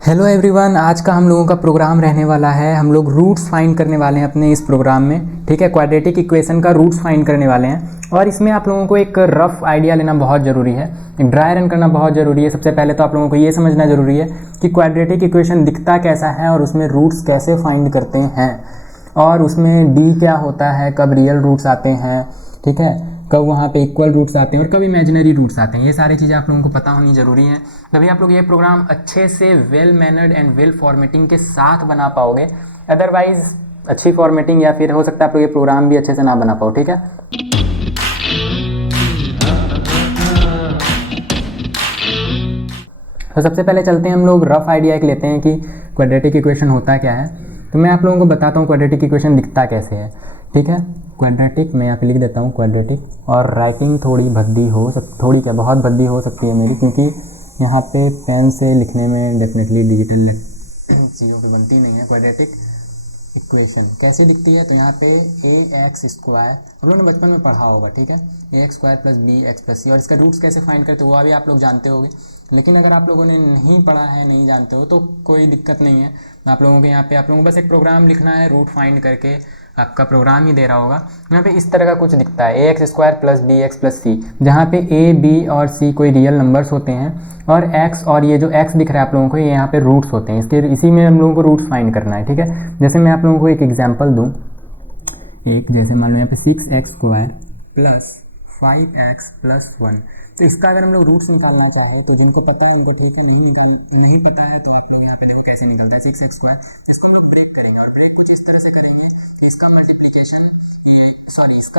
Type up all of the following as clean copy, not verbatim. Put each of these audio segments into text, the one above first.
Hello everyone, आज का हम लोगों का प्रोग्राम रहने वाला है। हम लोग रूट्स फाइंड करने वाले हैं अपने इस प्रोग्राम में। ठीक है, क्वाड्रेटिक इक्वेशन का रूट्स फाइंड करने वाले हैं और इसमें आप लोगों को एक रफ आइडिया लेना बहुत ज़रूरी है, एक ड्राई रन करना बहुत ज़रूरी है। सबसे पहले तो आप लोगों को ये समझना ज़रूरी है कि क्वाड्रेटिक इक्वेशन दिखता कैसा है और उसमें रूट्स कैसे फाइंड करते हैं और उसमें डी क्या होता है, कब रियल रूट्स आते हैं, ठीक है, कब वहाँ पे इक्वल रूट्स आते हैं और कब इमेजिनरी रूट्स आते हैं। ये सारी चीज़ें आप लोगों को पता होनी ज़रूरी है, तभी आप लोग ये प्रोग्राम अच्छे से well mannered and well formatting के साथ बना पाओगे। अदरवाइज अच्छी फॉर्मेटिंग या फिर हो सकता है आप लोग ये प्रोग्राम भी अच्छे से ना बना पाओ। ठीक है, तो सबसे पहले चलते हैं हम लोग रफ आइडिया एक लेते हैं कि क्वाड्रेटिक इक्वेशन होता क्या है। तो मैं आप लोगों को बताता हूँ क्वाड्रेटिक इक्वेशन दिखता कैसे है। ठीक है, क्वाड्रेटिक मैं यहाँ पे लिख देता हूँ क्वाड्रेटिक, और राइटिंग थोड़ी भद्दी थोड़ी क्या बहुत भद्दी हो सकती है मेरी, क्योंकि यहाँ पे पेन से लिखने में डेफिनेटली डिजिटल चीज़ों की बनती नहीं है। क्वाड्रेटिक इक्वेशन कैसे दिखती है, तो यहाँ पे ए एक्स स्क्वायर हम लोगों ने बचपन में पढ़ा होगा। ठीक है, a x square plus b x plus c, और इसका रूट्स कैसे फाइंड करते हो वो अभी आप लोग जानते होंगे। लेकिन अगर आप लोगों ने नहीं पढ़ा है, नहीं जानते हो, तो कोई दिक्कत नहीं है। आप लोगों के यहाँ पे आप लोगों को बस एक प्रोग्राम लिखना है, रूट फाइंड करके आपका प्रोग्राम ही दे रहा होगा। यहाँ पे इस तरह का कुछ दिखता है, a x square plus b x plus c, जहाँ पे ए बी और सी कोई रियल नंबर्स होते हैं और x और ये जो x दिख रहा है आप लोगों को, ये यहाँ पे रूट्स होते हैं। इसके इसी में हम लोगों को रूट्स फाइंड करना है। ठीक है, जैसे मैं आप लोगों को एक एग्जांपल दूं, जैसे मान लो यहाँ पे 6x square plus 5x plus 1, तो इसका अगर हम लोग रूट्स निकालना चाहें तो जिनको पता है उनको ठीक है, नहीं पता है तो आप लोग यहाँ पे देखो कैसे निकलता है 6x स्क्वायर। इसको हम लोग ब्रेक करेंगे और ब्रेक कुछ इस तरह से करेंगे कि इसका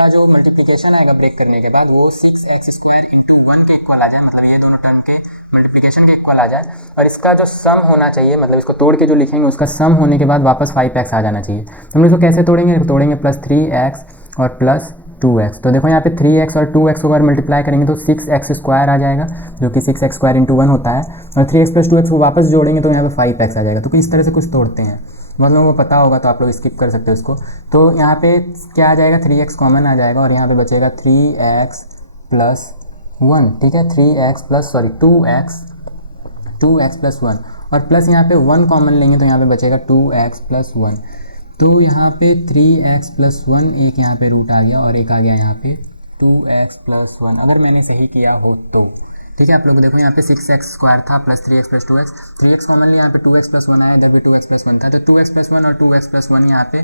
जो मल्टीप्लीकेशन आएगा ब्रेक करने के बाद वो 6x स्क्वायर इंटू 1 के इक्वल आ जाए, मतलब ये दोनों टर्म के मल्टीप्लीकेशन के इक्वल आ जाए, और इसका जो सम होना चाहिए, मतलब इसको तोड़ के जो लिखेंगे उसका सम होने के बाद वापस 5x आ जाना चाहिए। तो हम इसको कैसे तोड़ेंगे प्लस 3x और प्लस 2x। तो देखो यहाँ पे 3x और 2x को अगर मल्टीप्लाई करेंगे तो 6x स्क्वायर आ जाएगा, जो कि 6x स्क्वायर इंटू 1 होता है, और 3x प्लस 2x को वापस जोड़ेंगे तो यहाँ पे 5x आ जाएगा। तो इस तरह से कुछ तोड़ते हैं, बहुत लोगों को पता होगा तो आप लोग स्किप कर सकते हो इसको। तो यहाँ पे क्या आ जाएगा, 3x कॉमन आ जाएगा और यहाँ पे बचेगा 3x प्लस 1। ठीक है, 2x प्लस 1 और प्लस यहाँ पे 1 कॉमन लेंगे तो यहाँ पे बचेगा 2x प्लस 1। तो यहाँ पे 3x प्लस 1, एक यहाँ पे रूट आ गया और एक आ गया यहाँ पे 2x प्लस 1, अगर मैंने सही किया हो तो। ठीक है, आप लोग देखो यहाँ पे 6x स्क्वायर था plus 3x plus 2x, 3x common लिया, यहाँ पे 2x प्लस 1 आया, इधर भी 2x प्लस 1 था, तो 2x प्लस 1 और 2x प्लस 1 यहाँ पे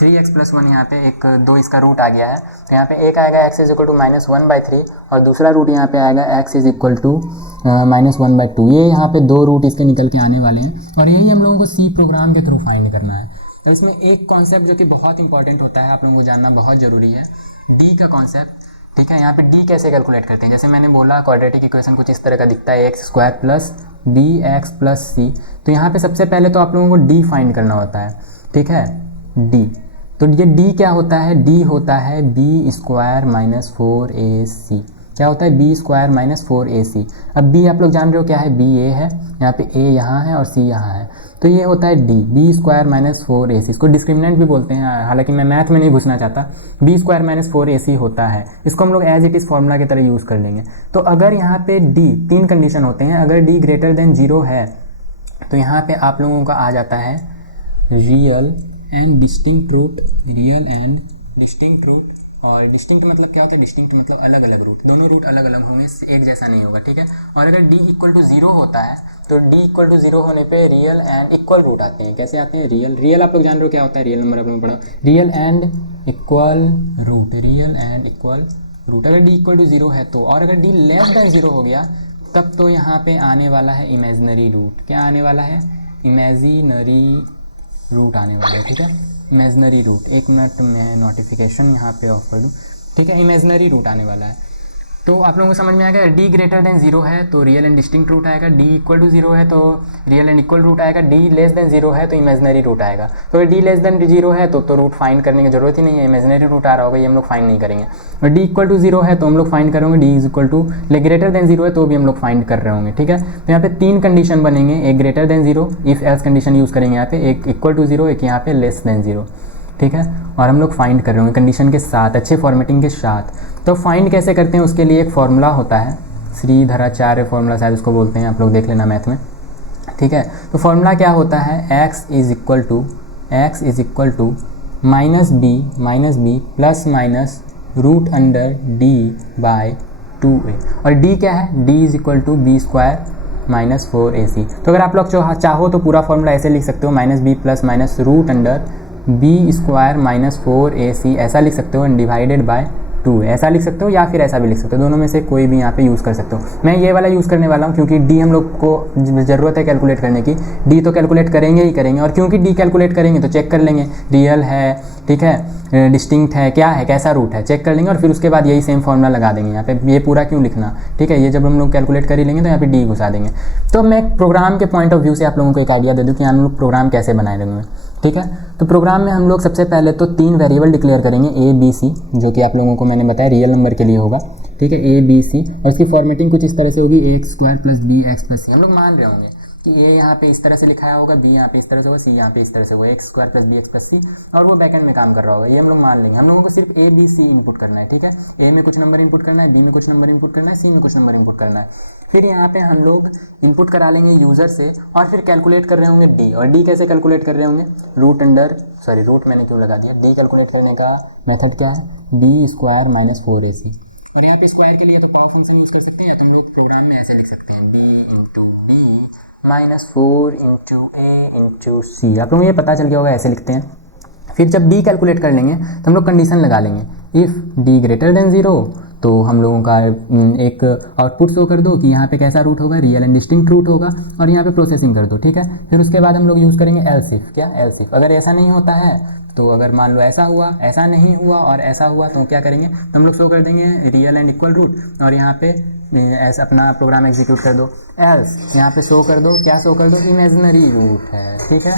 3x प्लस 1 यहाँ पे एक दो इसका रूट आ गया है। तो यहाँ पे एक आएगा x इज इक्वल टू -1/3 और दूसरा रूट यहाँ पे आएगा x इज इक्वल टू -1/2। ये यहाँ पे दो रूट इसके निकल के आने वाले हैं और यही हम लोगों को सी प्रोग्राम के थ्रू फाइंड करना है। तो इसमें एक कॉन्सेप्ट जो कि बहुत इंपॉर्टेंट होता है, आप लोगों को जानना बहुत ज़रूरी है, डी का कॉन्सेप्ट। ठीक है, यहाँ पे डी कैसे कैलकुलेट करते हैं, जैसे मैंने बोला क्वाड्रेटिक इक्वेशन कुछ इस तरह का दिखता है, x square plus b x plus c. तो यहाँ पे सबसे पहले तो आप लोगों को डी फाइंड करना होता है। ठीक है, डी, तो ये डी क्या होता है, डी होता है बी स्क्वायर माइनस 4ac। क्या होता है, बी स्क्वायर माइनस 4ac। अब बी आप लोग जान रहे हो क्या है, बी ए है, यहाँ पे ए यहाँ है और सी यहाँ है, तो ये होता है D, B square minus 4ac। इसको डिस्क्रिमिनेंट भी बोलते हैं, हालांकि मैं मैथ में नहीं घुसना चाहता। बी स्क्वायर माइनस 4ac होता है, इसको हम लोग एज इट इज़ फॉर्मूला की तरह यूज़ कर लेंगे। तो अगर यहाँ पे डी, तीन कंडीशन होते हैं, अगर डी ग्रेटर देन 0 है तो यहाँ पे आप लोगों का आ जाता है real and distinct root, real and distinct root. और डिस्टिंक्ट मतलब क्या होता है, डिस्टिंक्ट मतलब अलग अलग रूट, दोनों रूट अलग अलग होंगे, एक जैसा नहीं होगा। ठीक है, और अगर d इक्वल टू 0 होता है तो d इक्वल टू 0 होने पे रियल एंड इक्वल रूट आते हैं। कैसे आते हैं, रियल आप लोग जान रहे हो क्या होता है, रियल नंबर आप लोगों ने पढ़ा, real and equal root, real and equal root अगर d इक्वल टू 0 है तो। और अगर d लेस देन 0 हो गया तब तो यहाँ पे आने वाला है इमेजिनरी रूट। क्या आने वाला है, इमेजिनरी रूट आने वाला है। ठीक है, इमेजिनरी रूट, एक मिनट में नोटिफिकेशन यहाँ पे ऑफ कर दूँ। ठीक है, इमेजिनरी रूट आने वाला है। तो आप लोगों को समझ में आएगा, डी ग्रेटर देन 0 है तो रियल एंड डिस्टिंक्ट रूट आएगा, डी इक्वल टू 0 है तो रियल एंड इक्वल रूट आएगा, डी लेस देन 0 है तो इमेजिनरी रूट आएगा। तो डी लेस देन 0 है तो रूट फाइंड करने की जरूरत ही नहीं है, इमेजिनरी रूट आ रहा होगा, ये हम लोग फाइंड नहीं करेंगे। और डी इक्वल टू 0 है तो हम लोग फाइंड करेंगे, D is equal to greater than 0 है तो भी हम लोग फाइंड कर रहे होंगे। ठीक है, तो यहाँ पे तीन कंडीशन बनेंगे, एक greater than 0, if else condition use करेंगे यहाँ पे, एक इक्वल टू 0, एक यहाँ पे लेस देन 0। ठीक है, और हम लोग फाइंड कर रहे होंगे कंडीशन के साथ, अच्छे फॉर्मेटिंग के साथ। तो फाइंड कैसे करते हैं, उसके लिए एक फॉर्मूला होता है, श्रीधराचार्य फॉर्मूला शायद उसको बोलते हैं, आप लोग देख लेना मैथ में। ठीक है। तो फॉर्मूला क्या होता है, x is equal to minus B plus minus root under D by 2a, और d क्या है, d is equal to B square minus 4ac। तो अगर आप लोग चाहो तो पूरा फॉर्मूला ऐसे लिख सकते हो, minus B plus minus root under B square minus 4ac ऐसा लिख सकते हो, डिवाइडेड बाय 2 ऐसा लिख सकते हो, या फिर ऐसा भी लिख सकते हो, दोनों में से कोई भी यहाँ पे यूज़ कर सकते हो। मैं ये वाला यूज़ करने वाला हूँ क्योंकि डी हम लोग को ज़रूरत है कैलकुलेट करने की, डी तो कैलकुलेट करेंगे ही करेंगे, और क्योंकि डी कैलकुलेट करेंगे तो चेक कर लेंगे रियल है, ठीक है, डिस्टिंक्ट है, क्या है, कैसा रूट है, चेक कर लेंगे, और फिर उसके बाद यही सेम फॉर्मूला लगा देंगे यहाँ पे। ये पूरा क्यों लिखना, ठीक है, ये जब हम लोग कैलकुलेट कर ही लेंगे तो यहाँ पे डी घुसा देंगे। तो मैं प्रोग्राम के पॉइंट ऑफ व्यू से आप लोगों को एक आइडिया दे दूँ कि हम लोग प्रोग्राम कैसे बनाए रहेंगे, ठीक है। तो प्रोग्राम में हम लोग सबसे पहले तो 3 वेरिएबल डिक्लेयर करेंगे, ए बी सी, जो कि आप लोगों को मैंने बताया रियल नंबर के लिए होगा, ठीक है, ए बी सी, और इसकी फॉर्मेटिंग कुछ इस तरह से होगी, a square plus b x plus c. हम लोग मान रहे होंगे कि ए यहाँ पे इस तरह से लिखाया होगा, बी यहाँ पे इस तरह से होगा, सी यहाँ पे इस तरह से होगा, x square plus b x plus c, और वो बैकएंड में काम कर रहा होगा, ये हम लोग मान लेंगे। हम लोगों को सिर्फ ए बी सी इनपुट करना है, ठीक है, ए में कुछ नंबर इनपुट करना है, बी में कुछ नंबर इनपुट करना है, सी में कुछ नंबर इनपुट करना है। फिर यहाँ पे हम लोग इनपुट करा लेंगे यूज़र से, और फिर कैलकुलेट कर रहे होंगे डी, और डी कैसे कैलकुलेट कर रहे होंगे, रूट मैंने क्यों लगा दिया, डी कैलकुलेट करने का मेथड क्या है, बी स्क्वायर माइनस 4ac, और यहाँ पे स्क्वायर के लिए तो पावर फंक्शन यूज़ कर सकते हैं, तो हम लोग प्रोग्राम में ऐसे लिख सकते हैं, b into b minus 4 into a into c. आप लोगों को ये पता चल गया होगा, ऐसे लिखते हैं। फिर जब b कैलकुलेट कर लेंगे तो हम लोग कंडीशन लगा लेंगे, इफ़ d ग्रेटर देन 0, तो हम लोगों का एक आउटपुट शो कर दो कि यहाँ पे कैसा रूट होगा, रियल एंड डिस्टिंक्ट रूट होगा, और यहाँ पे प्रोसेसिंग कर दो, ठीक है। फिर उसके बाद हम लोग यूज़ करेंगे एल्स इफ, क्या एल्स इफ, अगर ऐसा नहीं होता है तो अगर मान लो ऐसा हुआ, ऐसा नहीं हुआ और ऐसा हुआ, तो क्या करेंगे, तो हम लोग शो कर देंगे रियल एंड इक्वल रूट, और यहाँ पे ऐसा अपना प्रोग्राम एग्जीक्यूट कर दो। एल्स यहाँ पे शो कर दो, क्या शो कर दो, इमेजिनरी रूट है, ठीक है।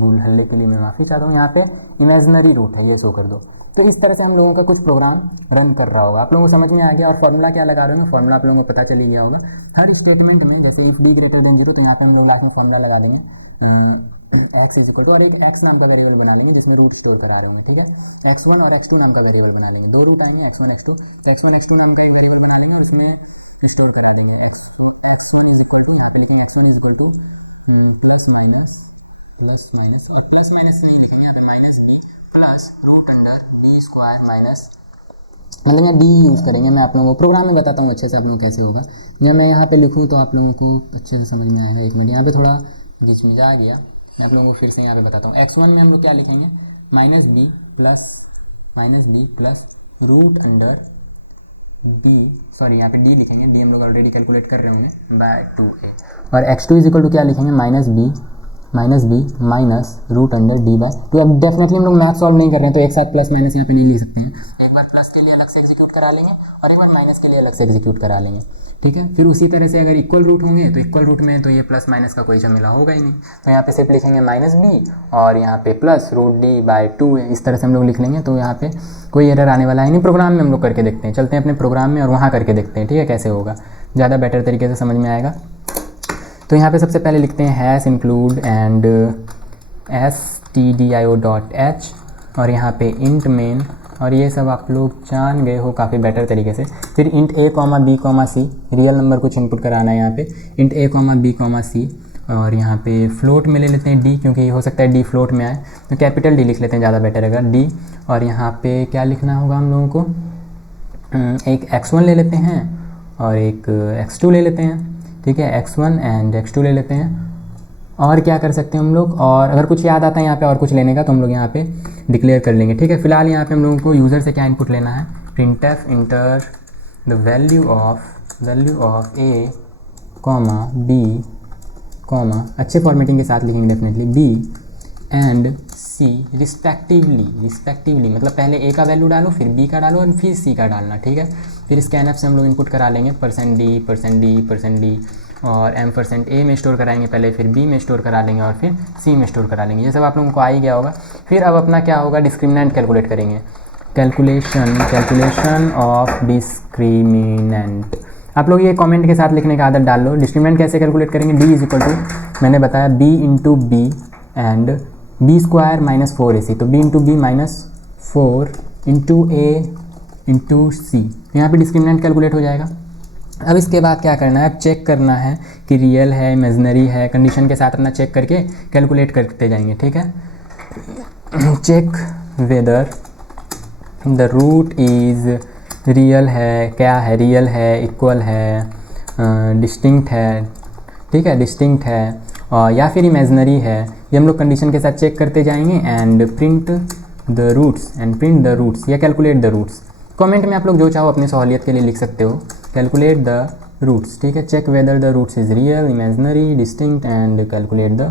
भूल हल्ले के लिए मैं माफ़ी चाहता हूँ, यहाँ पे इमेजिनरी रूट है, ये शो कर दो। तो इस तरह से हम लोगों का कुछ प्रोग्राम रन कर रहा होगा। आप लोगों को समझ में आ गया, और फॉर्मूला क्या लगा रहे हैं, फॉर्मूला आप लोगों को पता चल ही गया होगा। हर स्टेटमेंट में जैसे इफ डी ग्रेटर देन 0, तो यहाँ पे हम लोग लास्ट में फॉर्मूला लगा देंगे, एक्स इज इक्वल टू, और एक एक्स नाम का वेरिएबल बना लेंगे जिसमें रूट स्टोर करा रहे हैं, ठीक है, x1 और x2 नाम का वेरिएबल बना लेंगे, 2 रूट आएंगे x1 x2, तो x1 x2 नाम का वेरिएबल बना लेंगे, उसमें स्टोर करा देंगे x1 इज इक्वल टू, यहाँ पे लिखेंगे x1 is equal to plus minus, और प्लस माइनस नहीं लिखेंगे, यहाँ पे minus B plus root under B square minus, मतलब यहाँ डी यूज़ करेंगे। मैं आप लोगों को प्रोग्राम में बताता हूँ अच्छे से आप लोगों को कैसे होगा। जब मैं यहाँ पे लिखूँ तो आप लोगों को अच्छे से समझ में आएगा। एक मिनट, यहाँ पे थोड़ा बीच में जा गया, मैं आप लोगों को फिर से यहाँ पे बताता हूँ। x1 में हम लोग क्या लिखेंगे, minus B plus root under B, sorry यहाँ पे डी लिखेंगे, डी हम लोग ऑलरेडी कैलकुलेट कर रहे होंगे, बाय 2a, और x2 इज इक्वल टू क्या लिखेंगे, minus B minus root under D by 2। अब डेफिनेटली हम लोग मैथ सॉल्व नहीं कर रहे हैं, तो एक साथ प्लस माइनस यहाँ पे नहीं लिख सकते हैं, एक बार प्लस के लिए अलग से एग्जीक्यूट करा लेंगे और एक बार माइनस के लिए अलग से एग्जीक्यूट करा लेंगे, ठीक है। फिर उसी तरह से अगर इक्वल रूट होंगे तो इक्वल रूट में तो ये प्लस माइनस का कोई झमेला होगा ही नहीं, तो यहाँ पे सिर्फ लिखेंगे माइनस बी और यहाँ पे प्लस रूट डी बाय 2 है, इस तरह से हम लोग लिख लेंगे, तो यहाँ पे कोई एरर आने वाला है नहीं। प्रोग्राम में हम लोग करके देखते हैं, चलते हैं अपने प्रोग्राम में और वहाँ करके देखते हैं, ठीक है, कैसे होगा, ज़्यादा बेटर तरीके से समझ में आएगा। तो यहाँ पे सबसे पहले लिखते हैं हैश इंक्लूड एंड stdio.h, और यहाँ पे इंट मेन, और ये सब आप लोग जान गए हो काफ़ी बेटर तरीके से। फिर int a, b, c, real number कुछ इनपुट कराना है यहाँ पे, इंट a, b, c, और यहाँ पे फ्लोट में ले लेते हैं d, क्योंकि हो सकता है d फ्लोट में आए, तो कैपिटल D लिख लेते हैं, ज़्यादा बेटर अगर d। और यहाँ पे क्या लिखना होगा हम लोगों को, एक x1 ले लेते हैं और एक x2 ले लेते हैं, ठीक है, x1 एंड x2 ले लेते हैं। और क्या कर सकते हैं हम लोग, और अगर कुछ याद आता है यहाँ पे और कुछ लेने का तो हम लोग यहाँ पे डिक्लेयर कर लेंगे, ठीक है। फिलहाल यहाँ पे हम लोगों को यूज़र से क्या इनपुट लेना है, printf enter the value of a, b, अच्छे फॉर्मेटिंग के साथ लिखेंगे definitely, b and c respectively, मतलब पहले a का वैल्यू डालो, फिर b का डालो और फिर c का डालना, ठीक है। फिर स्कैनफ से हम लोग इनपुट करा लेंगे %d और %a में स्टोर कराएंगे पहले, फिर b में स्टोर करा लेंगे और फिर c में स्टोर करा लेंगे। ये सब आप लोगों को आ ही गया होगा। फिर अब अपना क्या होगा, डिस्क्रिमिनेंट कैलकुलेट करेंगे, कैलकुलेशन ऑफ डिस्क्रिमिनेंट। आप लोग ये कमेंट के साथ लिखने का आदत डाल लो। डिस्क्रिमिनेंट कैसे कैलकुलेट करेंगे, d इज इक्वल टू, मैंने बताया b into b and b square minus 4ac, तो b into b minus 4 into a into c, यहाँ पे डिस्क्रिमिनेंट कैलकुलेट हो जाएगा। अब इसके बाद क्या करना है, अब चेक करना है कि रियल है इमेजिनरी है, कंडीशन के साथ अपना चेक करके कैलकुलेट करते जाएंगे, ठीक है। Check whether the root is real है, क्या है, रियल है, इक्वल है, डिस्टिंक्ट है, ठीक है, डिस्टिंक्ट है, और या फिर इमेजिनरी है, ये हम लोग कंडीशन के साथ चेक करते जाएंगे। एंड प्रिंट द रूट्स या कैलकुलेट द रूट्स। कमेंट में आप लोग जो चाहो अपनी सहूलियत के लिए लिख सकते हो, कैलकुलेट द रूट्स, ठीक है। Check whether the roots is real, imaginary, distinct and calculate the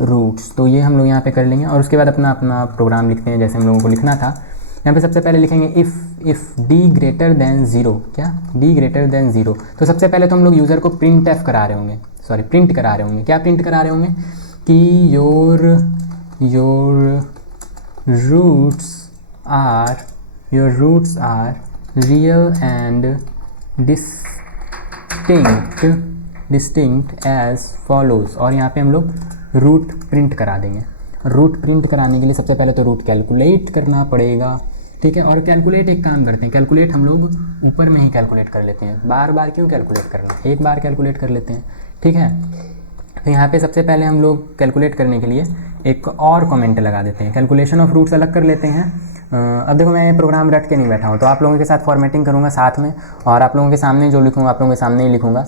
roots. तो ये हम लोग यहाँ पे कर लेंगे और उसके बाद अपना अपना प्रोग्राम लिखते हैं जैसे हम लोगों को लिखना था। यहाँ पे सबसे पहले लिखेंगे if D greater than zero, क्या, डी ग्रेटर देन ज़ीरो। तो सबसे पहले तो हम लोग यूज़र को प्रिंट करा रहे होंगे, क्या प्रिंट करा रहे होंगे कि your roots are real and distinct as follows. और यहाँ पे हम लोग रूट प्रिंट करा देंगे। रूट प्रिंट कराने के लिए सबसे पहले तो रूट कैलकुलेट करना पड़ेगा, ठीक है। और कैलकुलेट एक काम करते हैं, कैलकुलेट हम लोग ऊपर में ही कैलकुलेट कर लेते हैं, बार बार क्यों कैलकुलेट करना, एक बार कैलकुलेट कर लेते हैं, ठीक है। तो यहाँ पे सबसे पहले हम लोग कैलकुलेट करने के लिए एक और कमेंट लगा देते हैं, कैलकुलेशन ऑफ रूट्स अलग कर लेते हैं। अब देखो मैं प्रोग्राम रट के नहीं बैठा हूँ, तो आप लोगों के साथ फॉर्मेटिंग करूँगा साथ में, और आप लोगों के सामने जो लिखूँगा आप लोगों के सामने ही लिखूँगा।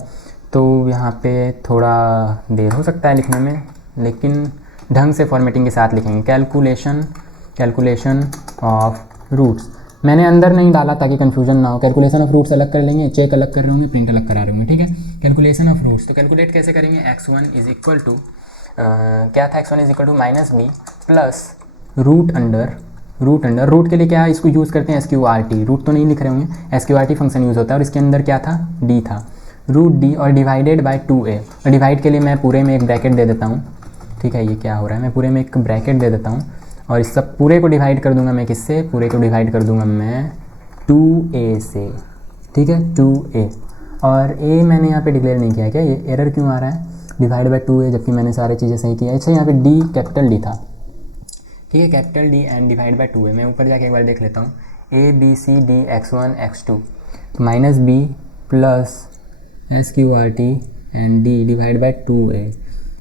तो यहाँ पे थोड़ा देर हो सकता है लिखने में, लेकिन ढंग से फॉर्मेटिंग के साथ लिखेंगे। कैलकुलेशन ऑफ रूट्स मैंने अंदर नहीं डाला ताकि कन्फ्यूजन ना हो। कैलकुलेशन ऑफ रूट्स अलग कर लेंगे, चेक अलग कर रहे होंगे, प्रिंट अलग करा रहे होंगे, ठीक है। कैलकुलेशन ऑफ रूट्स तो कैलकुलेट कैसे करेंगे, x1 इज इक्वल टू क्या था, x1 is equal to minus B plus root के लिए क्या है, इसको यूज़ करते हैं SQRT, रूट तो नहीं लिख रहे होंगे, SQRT फंक्शन यूज़ होता है और इसके अंदर क्या था, d था, रूट d और डिवाइडेड बाई 2a। और डिवाइड के लिए मैं पूरे में एक ब्रैकेट दे देता हूँ, ठीक है। ये क्या हो रहा है, मैं पूरे में एक ब्रैकेट दे देता हूँ और इस सब पूरे को डिवाइड कर दूंगा मैं किससे, पूरे को डिवाइड कर दूंगा मैं 2a से, ठीक है, 2a। और a मैंने यहाँ पे डिक्लेयर नहीं किया, क्या ये एरर क्यों आ रहा है, डिवाइड बाई 2a, जबकि मैंने सारी चीज़ें सही की है। अच्छा यहाँ पे d कैपिटल D था, ठीक है, capital D and divide by 2a। मैं ऊपर जाके एक बार देख लेता हूँ, ABCD x1 x2 minus b plus SQRT and d divide by 2a।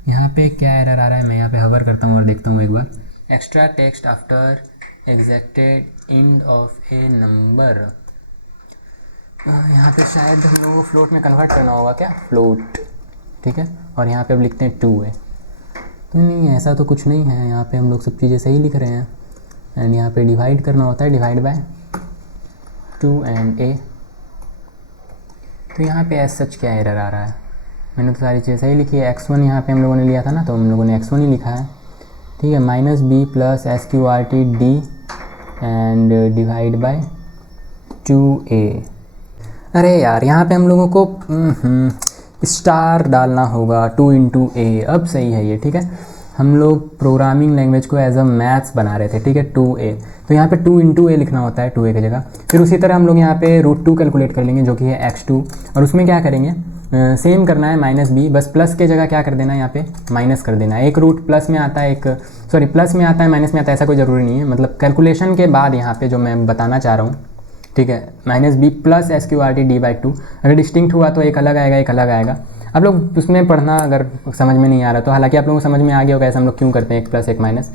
यहाँ पे क्या एरर आ रहा है, मैं यहाँ पे हवर करता हूँ और देखता हूँ एक बार, extra text after exacted end of a number. यहाँ पे शायद हम लोगों को फ्लोट में कन्वर्ट करना होगा, क्या, फ्लोट, ठीक है। और यहाँ पे अब लिखते हैं 2a। तो नहीं, ऐसा तो कुछ नहीं है, यहाँ पे हम लोग सब चीज़ें सही लिख रहे हैं। एंड यहाँ पे डिवाइड करना होता है, डिवाइड बाय 2 एंड a। तो यहाँ पे एज सच क्या एरर आ रहा है, मैंने तो सारी चीज़ें सही लिखी है। x1 यहाँ पे हम लोगों ने लिया था ना, तो हम लोगों ने x1 ही लिखा है, ठीक है, minus b plus SQRT d and divide by 2a। अरे यार यहाँ पे हम लोगों को स्टार डालना होगा, 2 इंटू a। अब सही है ये, ठीक है। हम लोग प्रोग्रामिंग लैंग्वेज को एज अ मैथ्स बना रहे थे, ठीक है, 2a। तो यहाँ पे 2 इंटू a लिखना होता है 2a की जगह। फिर उसी तरह हम लोग यहाँ पे रूट 2 कैलकुलेट कर लेंगे जो कि है x2, और उसमें क्या करेंगे, सेम करना है, माइनस b, बस प्लस के जगह क्या कर देना है, यहाँ पे माइनस कर देना है। एक रूट प्लस में आता है, एक सॉरी प्लस में आता है, माइनस में आता है, ऐसा कोई ज़रूरी नहीं है। मतलब कैलकुलेशन के बाद यहाँ पे जो मैं बताना चाह रहा हूँ, ठीक है, minus b plus SQRT d by 2। अगर डिस्टिंक्ट हुआ तो एक अलग आएगा, एक अलग आएगा। आप लोग उसमें पढ़ना अगर समझ में नहीं आ रहा तो, हालांकि आप लोगों को समझ में आ गया होगा ऐसा हम लोग क्यों करते हैं, एक प्लस एक minus,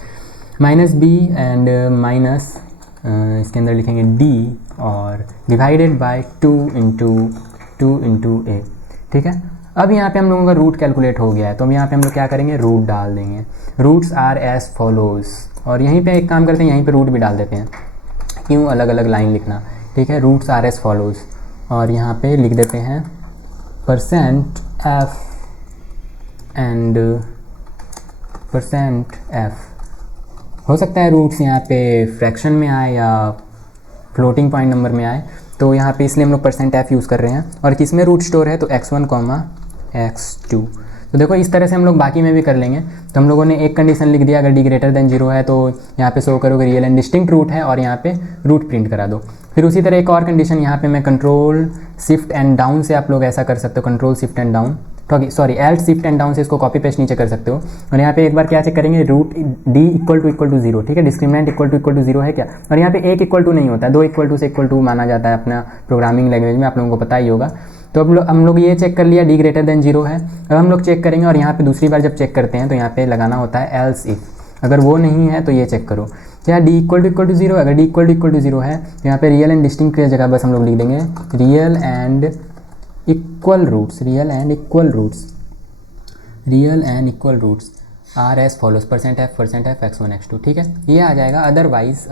minus b and minus इसके अंदर लिखेंगे d और डिवाइडेड बाई 2 इंटू a, ठीक है। अब यहाँ पे हम लोगों का रूट कैलकुलेट हो गया है, तो अब यहाँ पे हम लोग क्या करेंगे, रूट डाल देंगे। रूट्स आर एज फॉलोज, और यहीं पे एक काम करते हैं, यहीं पे रूट भी डाल देते हैं, क्यों अलग अलग लाइन लिखना, ठीक है। रूट्स आर एज फॉलोज, और यहाँ पे लिख देते हैं %f एंड %f। हो सकता है रूट्स यहाँ पे फ्रैक्शन में आए या फ्लोटिंग पॉइंट नंबर में आए, तो यहाँ पे इसलिए हम लोग %f यूज़ कर रहे हैं। और किस में रूट स्टोर है, तो x1, x2। तो देखो इस तरह से हम लोग बाकी में भी कर लेंगे। तो हम लोगों ने एक कंडीशन लिख दिया, अगर d ग्रेटर देन 0 है तो यहाँ पे शो करोगे रियल एंड डिस्टिंक्ट रूट है, और यहाँ पे रूट प्रिंट करा दो। फिर उसी तरह एक और कंडीशन यहाँ पे मैं कंट्रोल शिफ्ट एंड डाउन से आप लोग ऐसा कर सकते हो, control shift and down, sorry Alt shift and down से इसको कॉपी पेस्ट नीचे कर सकते हो। और यहाँ पे एक बार क्या चेक करेंगे, रूट d इक्वल टू 0, ठीक है, डिस्क्रिमिनेंट इक्वल टू 0 है क्या। और यहाँ पे 1 इक्वल टू नहीं होता है, 2 इक्वल टू से इक्वल टू माना जाता है अपना प्रोग्रामिंग लैंग्वेज में, आप लोगों को पता ही होगा। तो अब हम लोग ये चेक कर लिया डी ग्रेटर देन 0 है। अब हम लोग चेक करेंगे और यहाँ पे दूसरी बार जब चेक करते हैं तो यहाँ पे लगाना होता है एल्स इफ। अगर वो नहीं है तो ये चेक करो क्या डी इक्वल टू 0। अगर डी इक्वल टू 0 है तो यहाँ पे रियल एंड डिस्टिंक्ट की जगह बस हम लोग लिख देंगे real and equal roots, real and equal roots, real and equal roots are as follows %f x1 x2। ठीक है, ये आ जाएगा। अदरवाइज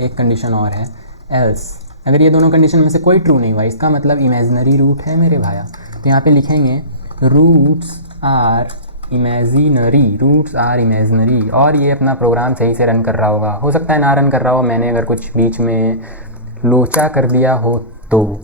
एक कंडीशन और है एल्स। अगर ये दोनों कंडीशन में से कोई ट्रू नहीं हुआ इसका मतलब इमेजिनरी रूट है मेरे भाया। तो यहाँ पे लिखेंगे रूट्स आर इमेजिनरी और ये अपना प्रोग्राम सही से रन कर रहा होगा। हो सकता है ना रन कर रहा हो, मैंने अगर कुछ बीच में लोचा कर दिया हो तो।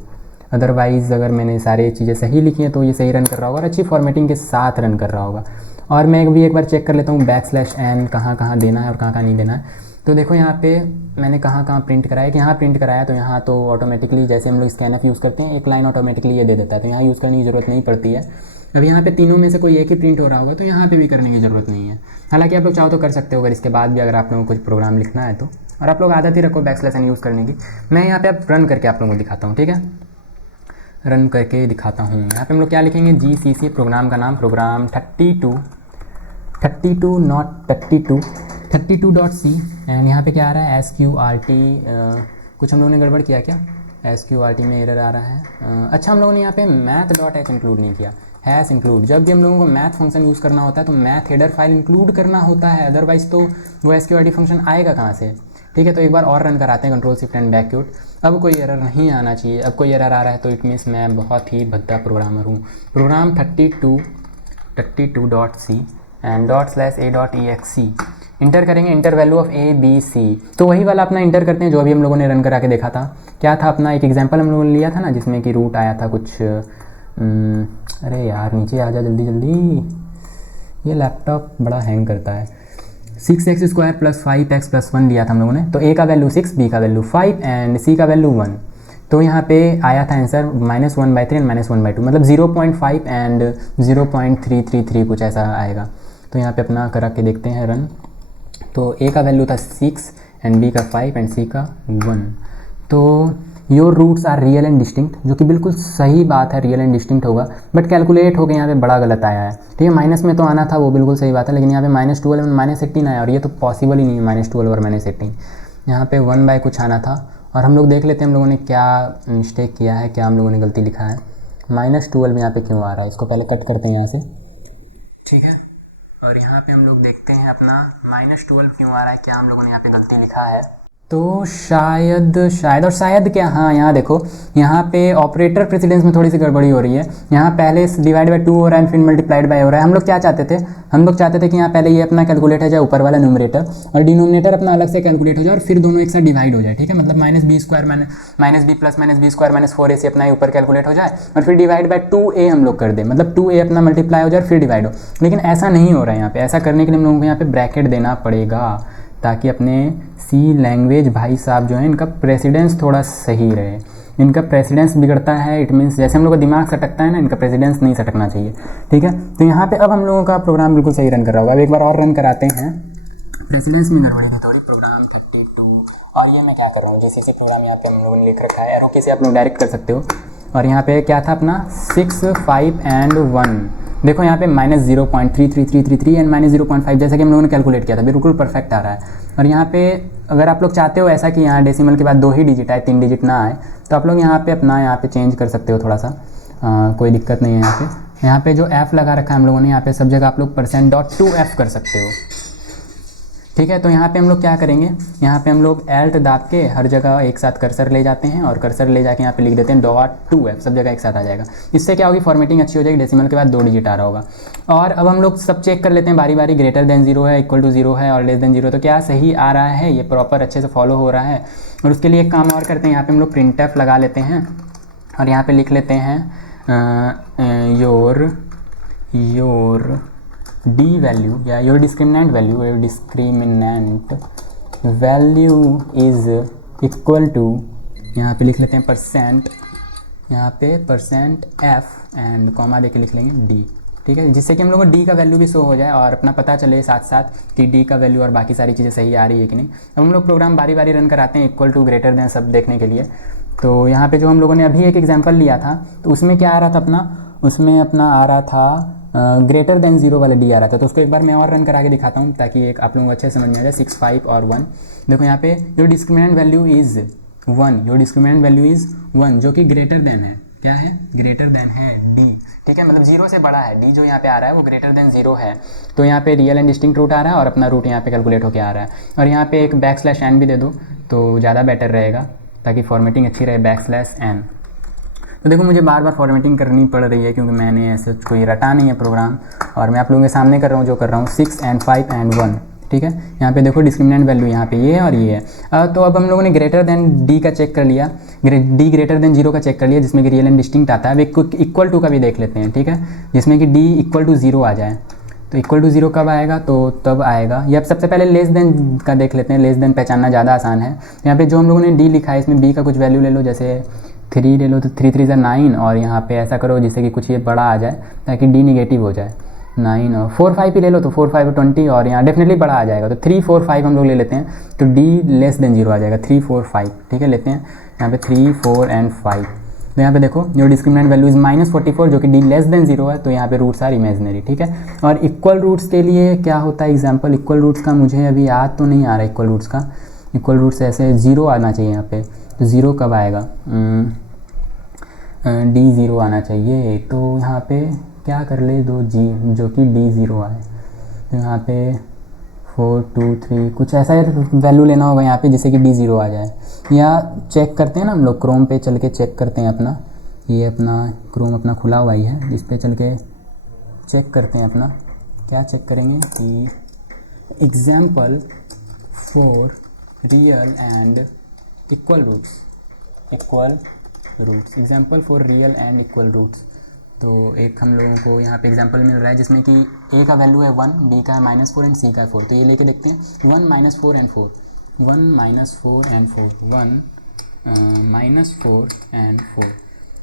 अदरवाइज़ अगर मैंने सारी चीज़ें सही लिखी हैं तो ये सही रन कर रहा होगा और अच्छी फॉर्मेटिंग के साथ रन कर रहा होगा। और मैं भी एक बार चेक कर लेता हूँ \n कहाँ कहाँ देना है और कहाँ कहाँ नहीं देना है। तो देखो यहाँ पे मैंने कहाँ कहाँ प्रिंट कराया कि यहाँ प्रिंट कराया तो यहाँ तो ऑटोमेटिकली जैसे हम लोग स्कैनफ यूज़ करते हैं एक लाइन ऑटोमेटिकली ये दे देता है, तो यहाँ यूज़ करने की ज़रूरत नहीं पड़ती है। अब यहाँ पे तीनों में से कोई एक ही प्रिंट हो रहा होगा तो यहाँ पे भी करने की ज़रूरत नहीं है। हालांकि आप लोग चाहो तो कर सकते हो अगर इसके बाद भी अगर आप लोगों को कुछ प्रोग्राम लिखना है तो। और आप लोग आदत ही रखो \n यूज़ करने की। मैं यहाँ पे अब रन करके आप लोगों को दिखाता हूँ। ठीक है, रन करके दिखाता हूँ। यहाँ पे हम लोग क्या लिखेंगे GCC प्रोग्राम का नाम, प्रोग्राम 32.c एंड यहाँ पे क्या आ रहा है SQRT। कुछ हम लोगों ने गड़बड़ किया क्या? SQRT में एरर आ रहा है। अच्छा, हम लोगों ने यहाँ पे math.h इंक्लूड नहीं किया, हैश इंक्लूड। जब भी हम लोगों को मैथ फंक्शन यूज़ करना होता है तो मैथ हेडर फाइल इंक्लूड करना होता है, अदरवाइज़ तो वो SQRT फंक्शन आएगा कहाँ से। ठीक है, तो एक बार और रन कराते हैं Ctrl+Shift+बैक। अब कोई एरर नहीं आना चाहिए। अब कोई एरर आ रहा है तो इट मीन्स मैं बहुत ही भद्दा प्रोग्रामर हूँ। Program 32.c and .a.exe enter करेंगे, इंटर वैल्यू ऑफ ABC। तो वही वाला अपना इंटर करते हैं जो अभी हम लोगों ने रन करा के देखा था। क्या था अपना एक एग्जाम्पल हम लोगों ने लिया था ना जिसमें कि रूट आया था कुछ। अरे यार नीचे आ जा जल्दी जल्दी, ये लैपटॉप बड़ा हैंग करता है। 6x² + 5x + 1 लिया था हम लोगों ने। तो a का वैल्यू 6, b का वैल्यू 5 एंड c का वैल्यू 1। तो यहाँ पे आया था आंसर -1/3 एंड -1/2, मतलब 0.5 एंड 0.333 कुछ ऐसा आएगा। तो यहाँ पे अपना करा के देखते हैं रन। तो a का वैल्यू था 6 एंड b का 5 एंड c का 1। तो your roots are real and distinct, जो कि बिल्कुल सही बात है, रियल एंड डिस्टिंक्ट होगा। बट कैलकुलेट हो गया यहाँ पे बड़ा गलत आया है। ठीक है, माइनस में तो आना था वो बिल्कुल सही बात है, लेकिन यहाँ पे -12 और -18 आया और ये तो पॉसिबल ही नहीं है -12 और -18। यहाँ पे 1 कुछ आना था। और हम लोग देख लेते हैं हम लोगों ने क्या मिस्टेक किया है, क्या हम लोगों ने गलती लिखा है। -12 यहाँ पे क्यों आ रहा है, इसको पहले कट करते हैं यहाँ से। ठीक है, और यहाँ पे हम लोग देखते हैं अपना -12 क्यों आ रहा है, क्या हम लोगों ने यहाँ पे गलती लिखा है। तो शायद और शायद क्या, हाँ यहाँ देखो, यहाँ पे ऑपरेटर प्रेसिडेंस में थोड़ी सी गड़बड़ी हो रही है। यहाँ पहले डिवाइड बाय 2 हो रहा है फिर मल्टीप्लाइड बाय हो रहा है। हम लोग क्या चाहते थे, हम लोग चाहते थे कि यहाँ पहले ये अपना कैलकुलेट हो जाए ऊपर वाला न्यूमरेटर और डिनोमिनेटर अपना अलग से कैलकुलेट हो जाए और फिर दोनों एक साथ डिवाइड हो जाए। ठीक है, मतलब -b² -b + -4ac अपना ऊपर कैलकुलेट हो जाए और फिर डिवाइड बाय 2a हम लोग कर दें, मतलब 2a अपना मल्टीप्लाई हो जाए फिर डिवाइड हो। लेकिन ऐसा नहीं हो रहा है यहाँ पे। ऐसा करने के लिए हम लोगों को यहाँ पे ब्रैकेट देना पड़ेगा ताकि अपने C लैंग्वेज भाई साहब जो है इनका प्रेसिडेंस थोड़ा सही रहे। इनका प्रेसिडेंस बिगड़ता है, इट मीन्स जैसे हम लोग का दिमाग सटकता है ना, इनका प्रेसिडेंस नहीं सटकना चाहिए। ठीक है, तो यहाँ पे अब हम लोगों का प्रोग्राम बिल्कुल सही रन कर रहा होगा। अब एक बार और रन कराते हैं। प्रेसिडेंस में गड़बड़ी थी थोड़ी, प्रोग्राम 32। और ये मैं क्या कर रहा हूँ, GCC प्रोग्राम यहाँ पे हम लोगों ने लिख रखा है, एरो की से आप लोग डायरेक्ट कर सकते हो। और यहाँ पे क्या था अपना 6, 5 एंड 1। देखो यहाँ पे -0.33333 एंड -0.5 जैसा कि हम लोगों ने कैलकुलेट किया था, बिल्कुल परफेक्ट आ रहा है। और यहाँ पे अगर आप लोग चाहते हो ऐसा कि यहाँ डेसिमल के बाद 2 ही डिजिट आए, 3 डिजिट ना आए, तो आप लोग यहाँ पे अपना यहाँ पे चेंज कर सकते हो थोड़ा सा। कोई दिक्कत नहीं है यहाँ पे जो f लगा रखा है हम लोगों ने, यहाँ पे सब जगह आप लोग %.2f कर सकते हो। ठीक है, तो यहाँ पे हम लोग क्या करेंगे, यहाँ पे हम लोग Alt दाब के हर जगह एक साथ कर्सर ले जाते हैं और कर्सर ले जाके यहाँ पे लिख देते हैं .2f, सब जगह एक साथ आ जाएगा। इससे क्या होगी, फॉर्मेटिंग अच्छी हो जाएगी, डेसिमल के बाद 2 डिजिट आ रहा होगा। और अब हम लोग सब चेक कर लेते हैं बारी बारी, >0 है, = 0 है और <0 तो क्या सही आ रहा है, ये प्रॉपर अच्छे से फॉलो हो रहा है। और उसके लिए एक काम और करते हैं, यहाँ पर हम लोग printf लगा लेते हैं और यहाँ पर लिख लेते हैं योर D वैल्यू या your discriminant value is equal to, यहाँ पे लिख लेते हैं %, यहाँ पे %f एंड कॉमा देके लिख लेंगे D। ठीक है, जिससे कि हम लोग को D का वैल्यू भी शो हो जाए और अपना पता चले साथ साथ कि D का वैल्यू और बाकी सारी चीज़ें सही आ रही है कि नहीं। अब हम लोग प्रोग्राम बारी बारी रन कराते हैं, इक्वल टू ग्रेटर देन सब देखने के लिए। तो यहाँ पे जो हम लोगों ने अभी एक एग्जांपल लिया था तो उसमें क्या आ रहा था उसमें अपना आ रहा था ग्रेटर देन 0 वाला डी आ रहा था। तो उसको एक बार मैं और रन करा के दिखाता हूँ ताकि एक आप लोगों को अच्छे समझ में आ जाए। 6, 5 और 1। देखो यहाँ पे your discriminant value is 1, your discriminant value is 1 जो कि ग्रेटर देन है, क्या है, ग्रेटर देन है डी, ठीक है, मतलब 0 से बड़ा है। डी जो यहाँ पे आ रहा है वो ग्रेटर देन 0 है। तो यहाँ पे रियल एंड डिस्टिंक्ट रूट आ रहा है और अपना रूट यहाँ पे कैलकुलेट होकर आ रहा है। और यहाँ पे एक बैकस्लैश n भी दे दो तो ज़्यादा बेटर रहेगा ताकि फॉर्मेटिंग अच्छी रहे, बैकस्लैश n। तो देखो मुझे बार बार फॉर्मेटिंग करनी पड़ रही है क्योंकि मैंने ऐसे कोई रटा नहीं है प्रोग्राम और मैं आप लोगों के सामने कर रहा हूँ जो कर रहा हूँ। 6 and 5 and 1, ठीक है। यहाँ पे देखो डिस्क्रिमिनेंट वैल्यू यहाँ पे ये है और ये है। तो अब हम लोगों ने ग्रेटर देन डी का चेक कर लिया, डी ग्रेटर देन 0 का चेक कर लिया जिसमें कि रियल एंड डिस्टिंक्ट आता है। अब एक इक्वल टू का भी देख लेते हैं, ठीक है, जिसमें कि डी इक्वल टू 0 आ जाए। तो इक्वल टू 0 कब आएगा, तो तब आएगा, या सबसे पहले लेस देन का देख लेते हैं। लेस देन पहचानना ज़्यादा आसान है। यहाँ पे जो हम लोगों ने डी लिखा है इसमें बी का कुछ वैल्यू ले लो, जैसे 3 ले लो तो 3 3 9 और यहाँ पे ऐसा करो जिससे कि कुछ ये बड़ा आ जाए ताकि डी निगेटिव हो जाए। 9 और 4 5 ही ले लो तो 4 5 20 और यहाँ डेफिनेटली बड़ा आ जाएगा। तो 3 4 5 हम लोग ले लेते हैं तो डी लेस देन 0 आ जाएगा। 3 4 5, ठीक है, लेते हैं यहाँ पे 3 4 and 5। तो यहाँ पे देखो जो डिस्क्रिमिनेंट वैल्यू इज -44 जो कि डी लेस देन 0 है। तो यहाँ पे रूट्स आर इमेजिनरी, ठीक है। और इक्वल रूट्स के लिए क्या होता है एग्जाम्पल, इक्वल रूट्स का मुझे अभी याद तो नहीं आ रहा इक्वल रूट्स का। इक्वल रूट्स ऐसे 0 आना चाहिए यहाँ पे। तो 0 कब आएगा, डी 0 आना चाहिए। तो यहाँ पे क्या कर ले, दो जी जो कि डी 0 आए। तो यहाँ पे 4 2 3 कुछ ऐसा वैल्यू लेना होगा यहाँ पे जिससे कि डी 0 आ जाए। या चेक करते हैं ना हम लोग, क्रोम पे चल के चेक करते हैं अपना, ये अपना क्रोम अपना खुला हुआ ही है, इस पर चल के चेक करते हैं अपना। क्या चेक करेंगे कि example for real and equal roots, example for real and equal roots. तो एक हम लोगों को यहाँ पे एग्जांपल मिल रहा है जिसमें कि a का वैल्यू है 1, b का है -4 एंड c का है 4। तो ये लेके देखते हैं 1 -4 and 4, 1 -4 and 4, 1 -4 and 4।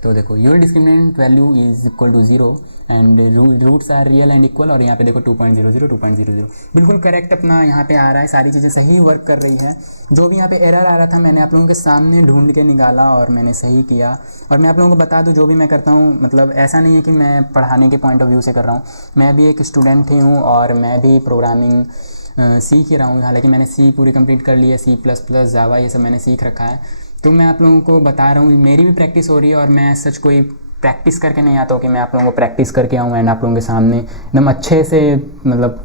तो देखो your discriminant value is equal to 0 and roots are real and equal. और यहाँ पे देखो 2.00 2.00 बिल्कुल करेक्ट अपना यहाँ पे आ रहा है, सारी चीज़ें सही वर्क कर रही है। जो भी यहाँ पे एरर आ रहा था मैंने आप लोगों के सामने ढूंढ के निकाला और मैंने सही किया। और मैं आप लोगों को बता दूँ जो भी मैं करता हूँ, मतलब ऐसा नहीं है कि मैं पढ़ाने के पॉइंट ऑफ व्यू से कर रहा हूँ, मैं भी एक स्टूडेंट ही हूँ और मैं भी प्रोग्रामिंग सीख ही रहा हूँ। हालांकि मैंने सी पूरी कंप्लीट कर ली है, C++, जावा ये सब मैंने सीख रखा है। तो मैं आप लोगों को बता रहा हूँ, मेरी भी प्रैक्टिस हो रही है और मैं सच कोई प्रैक्टिस करके नहीं आता हूँ कि मैं आप लोगों को प्रैक्टिस करके आऊँ एंड आप लोगों के सामने एकदम अच्छे से मतलब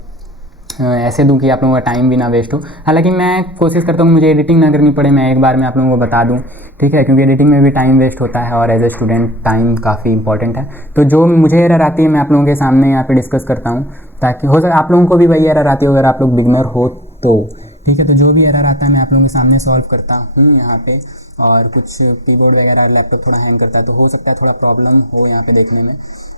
ऐसे दूँ कि आप लोगों का टाइम भी ना वेस्ट हो। हालांकि मैं कोशिश करता हूँ मुझे एडिटिंग ना करनी पड़े, मैं एक बार में आप लोगों को बता दूँ, ठीक है, क्योंकि एडिटिंग में भी टाइम वेस्ट होता है और एज ए स्टूडेंट टाइम काफ़ी इंपॉर्टेंट है। तो जो मुझे एरर आती है मैं आप लोगों के सामने यहाँ पे डिस्कस करता हूँ ताकि हो सके आप लोगों को भी वही एरर आती हो अगर आप लोग बिगनर हो तो, ठीक है। तो जो भी एरर आता है मैं आप लोगों के सामने सॉल्व करता हूँ यहाँ पे। और कुछ कीबोर्ड वगैरह लैपटॉप थोड़ा हैंग करता है तो हो सकता है थोड़ा प्रॉब्लम हो यहाँ पे देखने में।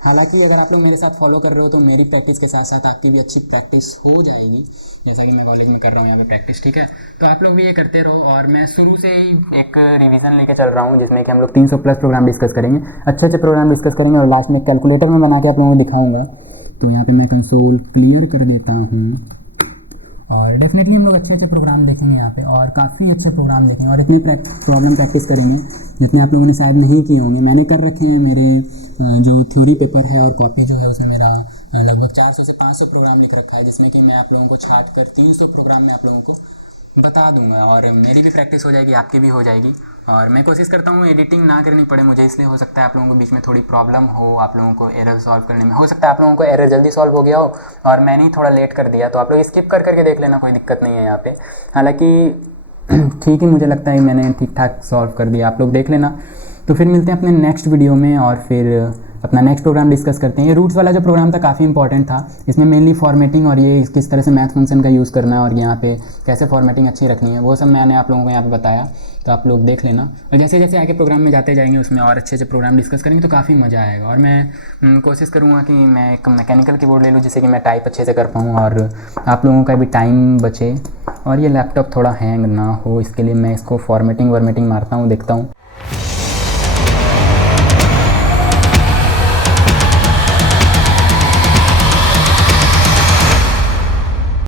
हालांकि अगर आप लोग मेरे साथ फॉलो कर रहे हो तो मेरी प्रैक्टिस के साथ साथ आपकी भी अच्छी प्रैक्टिस हो जाएगी, जैसा कि मैं कॉलेज में कर रहा हूँ यहाँ पे प्रैक्टिस, ठीक है। तो आप लोग भी ये करते रहो और मैं शुरू से ही एक रिवीजन लेके चल रहा हूँ जिसमें कि हम लोग 300+ प्रोग्राम डिस्कस करेंगे, अच्छे अच्छे प्रोग्राम डिस्कस करेंगे और लास्ट में कैलकुलेटर में बना के आप लोगों को दिखाऊँगा। तो यहाँ पर मैं कंसोल क्लियर कर देता हूँ और डेफिनेटली हम लोग अच्छे अच्छे प्रोग्राम देखेंगे यहाँ पे और काफ़ी अच्छे प्रोग्राम देखेंगे और इतने प्रॉब्लम प्रैक्टिस करेंगे जितने आप लोगों ने शायद नहीं किए होंगे। मैंने कर रखे हैं, मेरे जो थ्योरी पेपर है और कॉपी जो है उसमें मेरा लगभग 400 से 500 प्रोग्राम लिख रखा है जिसमें कि मैं आप लोगों को छाट कर 300 प्रोग्राम में आप लोगों को बता दूंगा और मेरी भी प्रैक्टिस हो जाएगी, आपकी भी हो जाएगी। और मैं कोशिश करता हूँ एडिटिंग ना करनी पड़े मुझे, इसलिए हो सकता है आप लोगों को बीच में थोड़ी प्रॉब्लम हो, आप लोगों को एरर सॉल्व करने में हो सकता है आप लोगों को एरर जल्दी सॉल्व हो गया हो और मैंने ही थोड़ा लेट कर दिया, तो आप लोग स्किप कर करके देख लेना, कोई दिक्कत नहीं है यहाँ पे। हालांकि ठीक ही मुझे लगता है मैंने ठीक ठाक सॉल्व कर दिया, आप लोग देख लेना। तो फिर मिलते हैं अपने नेक्स्ट वीडियो में और फिर अपना नेक्स्ट प्रोग्राम डिस्कस करते हैं। ये रूट्स वाला जो प्रोग्राम था काफ़ी इंपॉर्टेंट था, इसमें मेनली फॉर्मेटिंग और ये किस तरह से मैथ फंक्शन का यूज़ करना है और यहाँ पे कैसे फॉर्मेटिंग अच्छी रखनी है वो सब मैंने आप लोगों को यहाँ पे बताया, तो आप लोग देख लेना। और जैसे जैसे आगे प्रोग्राम में जाते जाएंगे उसमें और अच्छे अच्छे प्रोग्राम डिस्कस करेंगे तो काफ़ी मज़ा आएगा। और मैं कोशिश करूँगा कि मैं एक मैकेनिकल कीबोर्ड ले लूँ जिससे कि मैं टाइप अच्छे से कर पाऊँ और आप लोगों का भी टाइम बचे और ये लैपटॉप थोड़ा हैंग ना हो, इसके लिए मैं इसको फॉर्मेटिंग मारता हूँ, देखता हूँ।